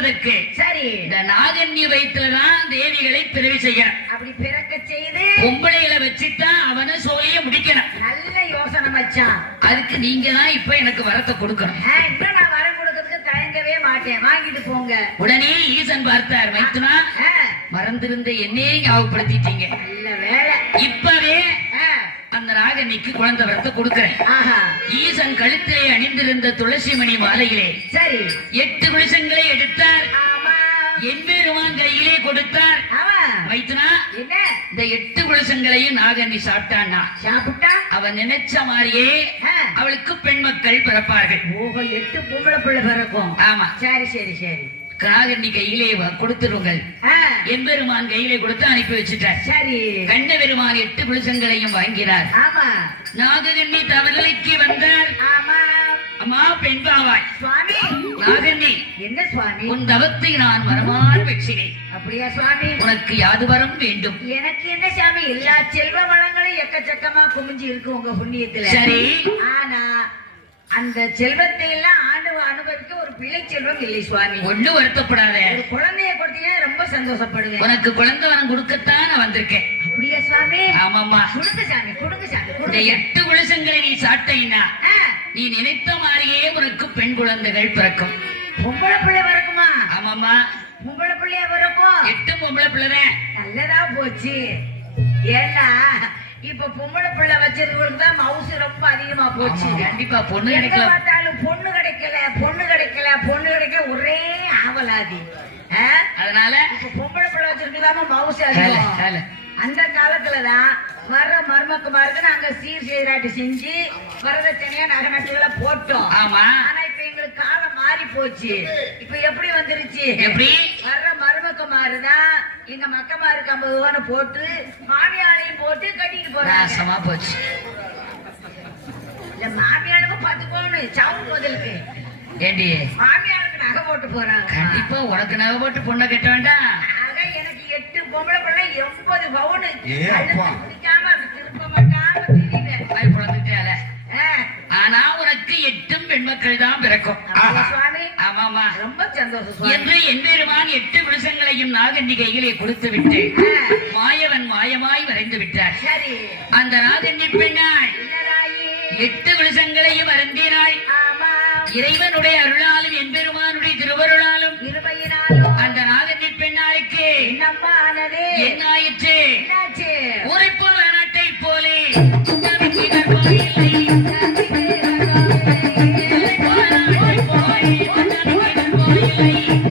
பிறப்பதற்கு சரி இந்த நாகன்ய வயிற்றுலதான் தேவிகளை பிறவி செய்யணும். அப்படி பிறக்க செய்து பொம்பளைகளை வச்சுதான் அவனை சோழிய முடிக்கணும். நல்ல யோசனை மச்சான். அதுக்கு நீங்க தான் இப்ப எனக்கு வரத்தை கொடுக்கணும். இன்னும் நான் வரம் கொடுக்கறதுக்கு தயங்கவே மாட்டேன், வாங்கிட்டு போங்க. உடனே ஈசன் பார்த்தார், மைத்துனா மறந்திருந்த என்னையே ஞாபகப்படுத்திட்டீங்க, நல்ல வேலை. இப்பவே அந்த நாகன்னிக்கு குழந்தை வரத்தை கொடுக்கிறேன். ஈசன் கழுத்திலே அணிந்திருந்த துளசி மணி மாலையிலே சரி 8 குளிசங்களை எடுத்தார். எம்பெருமான் கையிலே கொடுத்தார். மைத்துனா இந்த 8 குளிசங்களையும் நாகன்னி சாப்பிட்டான்னா சாப்பிட்டா அவன் நினைச்ச மாதிரியே அவளுக்கு பெண் மக்கள் பிறப்பார்கள். 8 பொம்பளை பிள்ளை பிறக்கும். ஆமா சரி சரி சரி. நாகன்னி கையிலே கொடுத்துருங்கள். எம்பெருமான் கையிலே கொடுத்து அனுப்பி வச்சுட்டார். சரி கண்ண பெருமான் 8 குளிசங்களையும் வாங்கினார். ஆமா நாகன்னி தவநிலைக்கு வந்தார். ஆமா அம்மா பெண் பாவாய் சுவாமி. நாகன்னி என்ன சுவாமி? உன் தவத்தை நான் மரமாறு வெற்றினேன். அப்படியா சுவாமி? உனக்கு யாது வரம் வேண்டும்? எனக்கு என்ன சாமி, எல்லா செல்வ வளங்களும் எக்கச்சக்கமா குமிஞ்சு இருக்கு உங்க புண்ணியத்துல. சரி ஆனா அந்த செல்வத்தை எல்லாம் ஆண்டு அனுபவிக்க ஒரு பிள்ளை செல்வம் இல்லை சுவாமி. ஒண்ணு வருத்தப்படாத, ஒரு குழந்தைய கொடுத்தீங்கன்னா ரொம்ப சந்தோஷப்படுவேன். உனக்கு குழந்தை வரம் கொடுக்கத்தான் நான் வந்திருக்கேன். அப்படியா சுவாமி? ஆமாம்மா கொடுங்க சாமி, கொடுங்க சாமி. இந்த 8 குளிசங்களை நீ சாப்பிட்டீங்கன்னா நீ நினைத்த மாதிரியே உனக்கு பெண் குழந்தைகள் பிறக்கும். பொம்பளை பிள்ளை பிறக்குமா? ஆமாம்மா பொம்பளை பிள்ளையா பிறக்கும். 8 பொம்பளை பிள்ளைதான். நல்லதா போச்சு. ஏன்னா இப்ப பொம்பளை பிள்ளை வச்சிருக்கிறதுக்கு தான் மவுசு ரொம்ப அதிகமா போச்சு. கண்டிப்பா பொண்ணு கிடைக்கல, பார்த்தாலும் பொண்ணு கிடைக்கல பொண்ணு கிடைக்கல பொண்ணு கிடைக்க ஒரே ஆவலாதி. அதனால இப்ப பொம்பளை பிள்ளை வச்சிருக்கதாம மவுசு அதிகம். அந்த காலத்துலதான் வர்ற மருமக்குமாருக்கு நாங்க சீர் சீராட்டி செஞ்சு வரதட்சணையா நகை நட்டுகளை போட்டோம். ஆமா. ஆனா இப்ப எங்களுக்கு காலம் மாறி போச்சு. இப்ப எப்படி வந்துருச்சு? எப்படி? வர்ற மருமக்குமாருதான் எங்க மக்கமாருக்கு 50 ரூபான்னு போட்டு மாமியாரையும் போட்டு கட்டிட்டு போறாங்க. போச்சு. இல்ல மாமியாருக்கும் 10 பவுன் சவுண்ட் முதலுக்கு. ஏண்டி மாமியாருக்கு நகை போட்டு போறாங்க. கண்டிப்பா உனக்கு நகை போட்டு பொண்ணை கட்ட வேண்டாம். எனக்கு 8 பொம்பளை பிள்ளை 80 பவுன் குடிக்காம திருப்ப மாட்டாம திரிவேன். ஆனா உனக்கு 8 பெண் மக்கள் தான் பிறக்கும். சுவாமி. ஆமாமா ரொம்ப சந்தோஷம் என்று எம்பெருமான் 8 குளிசங்களையும் நாகன்னி கையிலே கொடுத்து விட்டு மாயவன் மாயமாய் மறைந்து விட்டார். சரி அந்த நாகன்னி பெண்ணாய் 8 குளிசங்களையும் அருந்தினாள். இறைவனுடைய அருளாலும் எம்பெருமானுடைய திருவருளாலும்